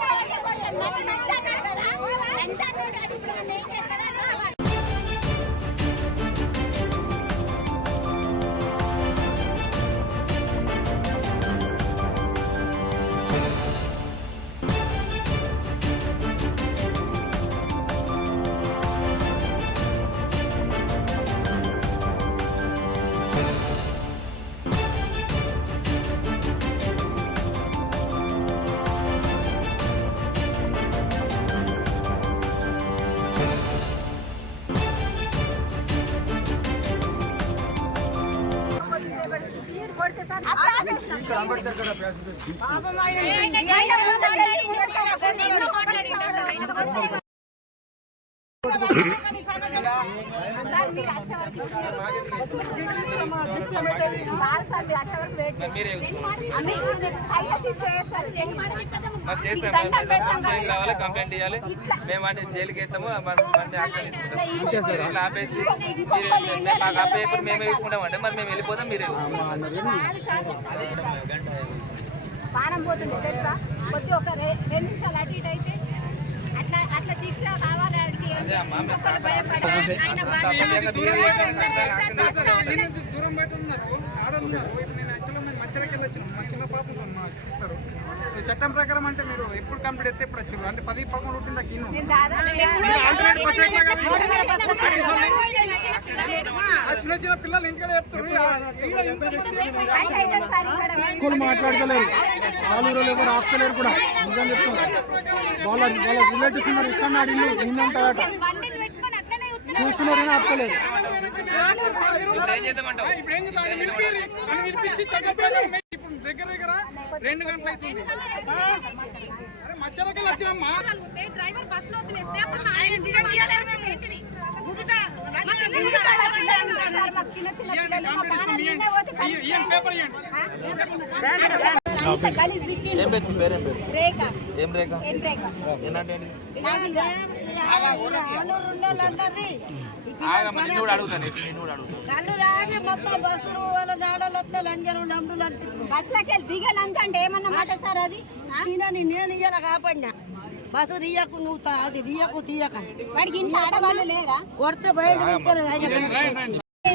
కావాలని చెప్పాలంటే నచ్చారు కదా నచ్చారు ఇప్పుడు నేను ब्राह्मण के साथ आप राजा ब्राह्मण कर प्यार से आप हमारे ये ये बहुत अच्छी मुहूर्त का मौका नहीं है तो बहुत अच्छी बात है రావాలి కంప్లైంట్ ఇవ్వాలి. మేము అంటే జైలుకి తీసుకుంటాం ఇట్లా ఆపేసి మాకు ఆపేయకుండా మేమే తీసుకుంటామంటే మరి మేము వెళ్ళిపోతాం మీరే పానం పోతుంది తెలుసా? కొద్ది ఒక రెండు నిమిషాలు అటు ఇటు అయితే అట్లా అట్లా దీక్ష కావాలి దూరం బయట ఉన్నారు ఆడలు ఉన్నారు ఇప్పుడు వెళ్ళి వచ్చినాం మా చిన్న పాప మా సిస్టర్. చట్టం ప్రకారం అంటే మీరు ఎప్పుడు కంప్లీట్ అయితే ఎప్పుడు వచ్చారు అంటే పది పదకొండు ఉంటుంది చిన్న చిన్న పిల్లలు ఇంటికి చెప్తారు మాట్లాడతలేరు. ఆలూరు ఎవరు ఆపుతలేరు కూడా. నిజం చెప్తాం వాళ్ళ వాళ్ళ రిలేటివ్స్ ఉన్నారు. ఇక్కడ. చూస్తున్నారు ఆపుతలేరు. ఇప్పుడు దగ్గర దగ్గర రెండు గంటలు అవుతుంది అరే మధ్యలోకి వచ్చినమ్మా. డ్రైవర్ బస్లో ఏం పేరు ఏం పేరు? రేఖ. ఏం రేఖ? ఏంటంటే నాదిగా. ఆగమ్మ నిన్ను కూడా అడుగుతాను నిన్ను కూడా అడుగుతాను కళ్ళు తాగి మొత్తం బస్సులు వాళ్ళ నాడలు వస్తే లంజలు నండులు అనిపిస్తుంది బస్సులోకి వెళ్ళి దిగలంత అంటే ఏమన్నా మాట సార్ అది? తినని నేను ఇయ్యాల కాపాడినా బస్సు తీయకు నువ్వు అది తీయకు తీయక వాడికి ఇంట్లో ఆడవాళ్ళు లేరా కొడితే బయట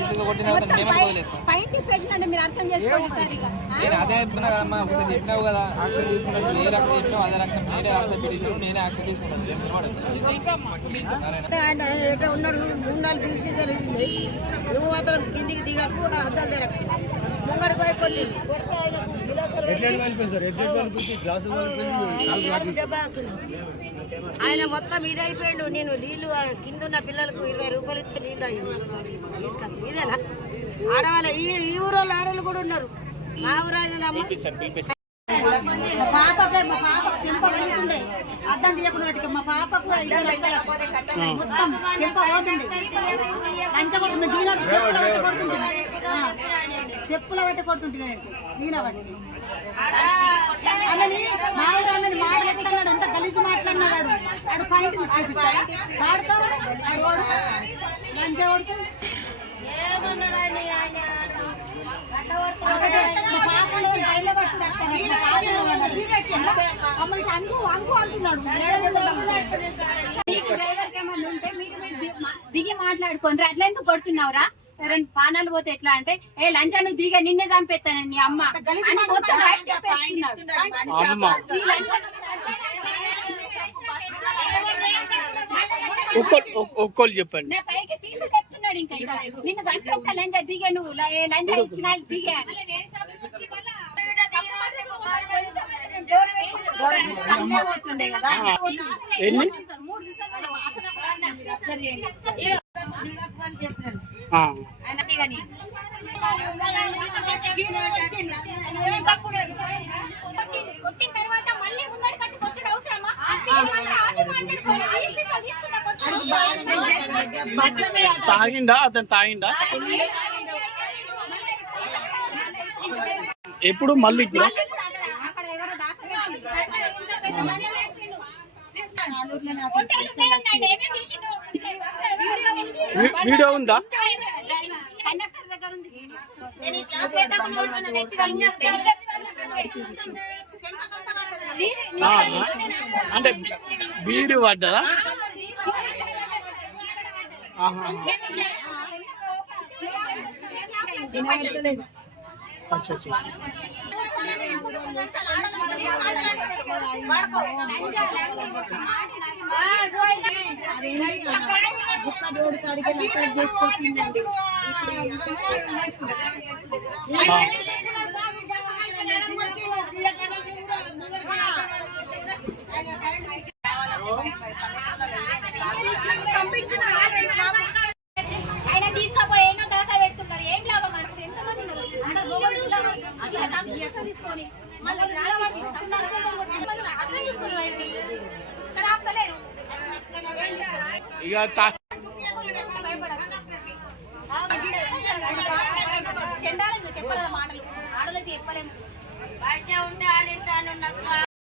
ఈజీగా కొట్టిన తర్వాత మేమే వదిలేస్తాం. పైన తిప్పేసినట్టు మీరు అర్థం చేసుకోండి సార్ ఇక? నేను అదే చెప్పినా కదమ్మా ఒకసారి చెప్పినావు కదా యాక్షన్ తీసుకున్నాను ఏ రకం చెప్పినావు అదే రకం నేనే యాక్షన్ పిటిషన్ నేనే యాక్షన్ తీసుకున్నాను ఏం సరేనా ఆయన ఎట్లా ఉన్నాడు? మూడు నాలుగు పిలిచి జరిగింది నువ్వు మాత్రం కిందికి దిగకు అద్దాలు తెరకు. ముంగడికి పోయి కొట్టి కొడితే ఆయనకు. ఆయన మొత్తం ఇది అయిపోయిండు. నేను నీళ్ళు ఆ కింద ఉన్న పిల్లలకు ఇరవై రూపాయలు ఇస్తే నీళ్ళు తీసుకొస్తా. ఇదేనా? ఆడవాళ్ళు ఈ ఈ ఊరోళ్ళు ఆడవాళ్ళు కూడా ఉన్నారు. మా ఊరు ఆయన అమ్మ మా పాపకి మా పాపకు చెంప పలుకుండే అద్దం తీయకుండా మా పాపకు ఐదు రకాల మొత్తం పోతుంది. అంత ఆ, చెప్పుల బట్టి కొడుతుంటుంది దీని బట్టి. మా ఊరు ఆమెని మాట్లాడుతున్నాడు అంత కలిసి మాట్లాడినాడు ఆడు పాయింట్ చూపించాడు మంచిగా కొడుతుంది ఏమన్నాడు ఆయన ఆయన అంగు అంగు అంటున్నాడు. ఉంటే మీరు దిగి మాట్లాడుకోండి అట్లా ఎందుకు కొడుతున్నావురా? ఎవరైనా పానాలు పోతే ఎట్లా అంటే ఏ లంచా నువ్వు దిగా నిన్నే చంపేస్తాను నీ అమ్మ ఒక్కోళ్ళు చెప్పండి. నిన్ను చంపేస్తా లంచా దిగే నువ్వు లంచా ఇచ్చినా దిగే అని. ఎన్ని మూడు తాగిండా? అతను తాగిండా? ఎప్పుడు? మళ్ళీ ఇప్పుడు? వీడియో ఉందా కండక్టర్ దగ్గర ఉంది వీడియో. నీది- నీది ఆ, ఇస్తే నాకు అంటే వీడియో పడ్డదా ఆయన తీసుకపోయి ఎన్నో పెడుతున్నారు ఏం లాభం మనకు ఎంతమంది తీసుకొని మళ్ళీ అట్లా ఏంటి? ఇక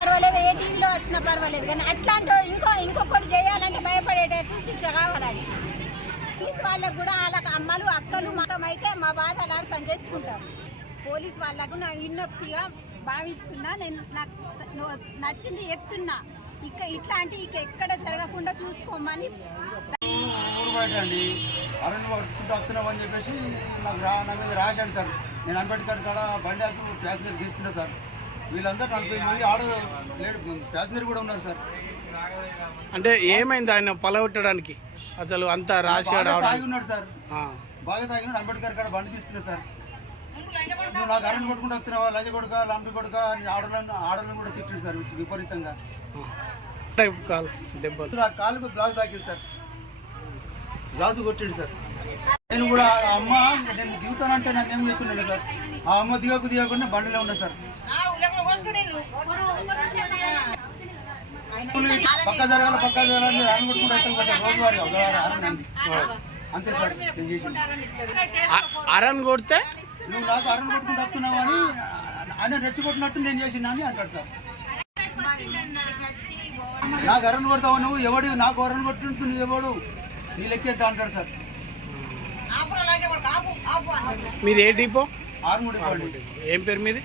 పర్వాలేదు ఏ టీవీలో వచ్చినా పర్వాలేదు. కానీ అట్లాంటి ఇంకో ఇంకొకటి చేయాలంటే భయపడేటట్టు శిక్ష కావాలని. పోలీస్ వాళ్ళకు కూడా వాళ్ళకి అమ్మలు అక్కలు మతం అయితే మా బాధలు అర్థం చేసుకుంటారు. పోలీస్ వాళ్ళకు నా విన్నప్తిగా భావిస్తున్నా. నేను నాకు నచ్చింది చెప్తున్నా. ఇక ఇట్లాంటి ఇక ఎక్కడ జరగకుండా చూసుకోమని. అండి అరణ్య పట్టుకుంటూ వస్తున్నాం అని చెప్పేసి నాకు రా నా మీద రాశాడు సార్. నేను అంబేద్కర్ కాడ బండి ఆపి ప్యాసింజర్ తీస్తున్నా సార్. వీళ్ళందరూ నలభై మంది ఆడ లేడు. ప్యాసింజర్ కూడా ఉన్నారు సార్. అంటే ఏమైంది ఆయన పొలగొట్టడానికి? అసలు అంత రాసి బాగా తాగి ఉన్నాడు సార్. ఆ. బాగా తాగినాడు అంబేద్కర్ కాడ బండి తీస్తున్నా సార్. నువ్వు నాకు అరణ్య కొట్టుకుంటూ వస్తున్నావా? లంజ కొడుక లంబి కొడుక? ఆడలను ఆడలను కూడా తిట్టాడు సార్ విపరీతంగా. టైప్ కాల్ నా కాలుకు గ్లాస్ తాకింది సార్. గ్లాసు కొట్టాడు సార్. నేను కూడా ఆ అమ్మ నేను దిగుతానంటే నన్ను ఏం చెప్తున్నాను సార్? ఆ అమ్మ దిగకు దిగకుండా బండిలో ఉన్నా సార్. పక్క జరగాలి పక్క జరగాలి రోజువారీ అంతే సార్ నేను చేసింది అ- అరణ్ కొడితే? నువ్వు నాకు అరణ్ కొట్టుకుంటూ వస్తున్నావు అని ఆయన రెచ్చగొట్టినట్టు నేను చేసిన అని అంటాడు సార్ నాకు అరణ్ కొడతావు నువ్వు ఎవడు నాకు అరణ్ కొట్టినట్టు నువ్వు ఎవడు నీ లెక్కేద్దా అంటాడు సార్ మీది ఏ డిపో? ఆర్మూడి ఏం పేరు మీది?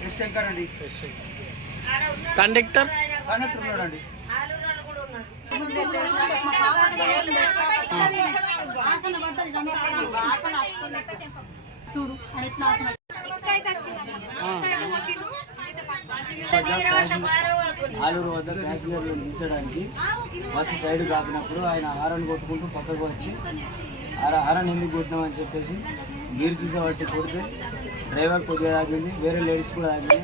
ఎస్ శంకర్ అండి. కండక్టర్? ఆలూరు వద్ద ప్యాసింజర్లు దించడానికి బస్సు సైడ్ కాపినప్పుడు ఆయన హారన్ కొట్టుకుంటూ పక్కకు వచ్చి హార- హారన్ ఎందుకు కొట్టినామని చెప్పేసి గీర్ సీసా పట్టి కొడితే డ్రైవర్ కొద్దిగా తాగింది వేరే లేడీస్ కూడా తాగింది.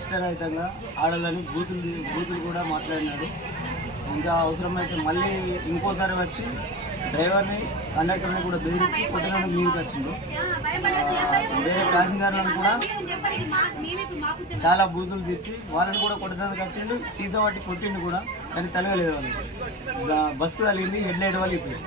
ఇష్టరహితంగా ఆడాలని బూతులు బూతులు కూడా మాట్లాడినాడు. ఇంకా అవసరమైతే మళ్ళీ ఇంకోసారి వచ్చి డ్రైవర్ని కండక్టర్ని కూడా బెదిరించి కొట్టడానికి మీదకి వచ్చిండు. వేరే ప్యాసింజర్లను కూడా చాలా బూతులు తిప్పి వాళ్ళని కూడా కొట్టడానికి వచ్చిండు. సీసా పట్టి కొట్టిండు కూడా కానీ తలగలేదు వాళ్ళు బస్సు తగిలింది హెడ్ లైట్ వాళ్ళు ఇప్పుడు.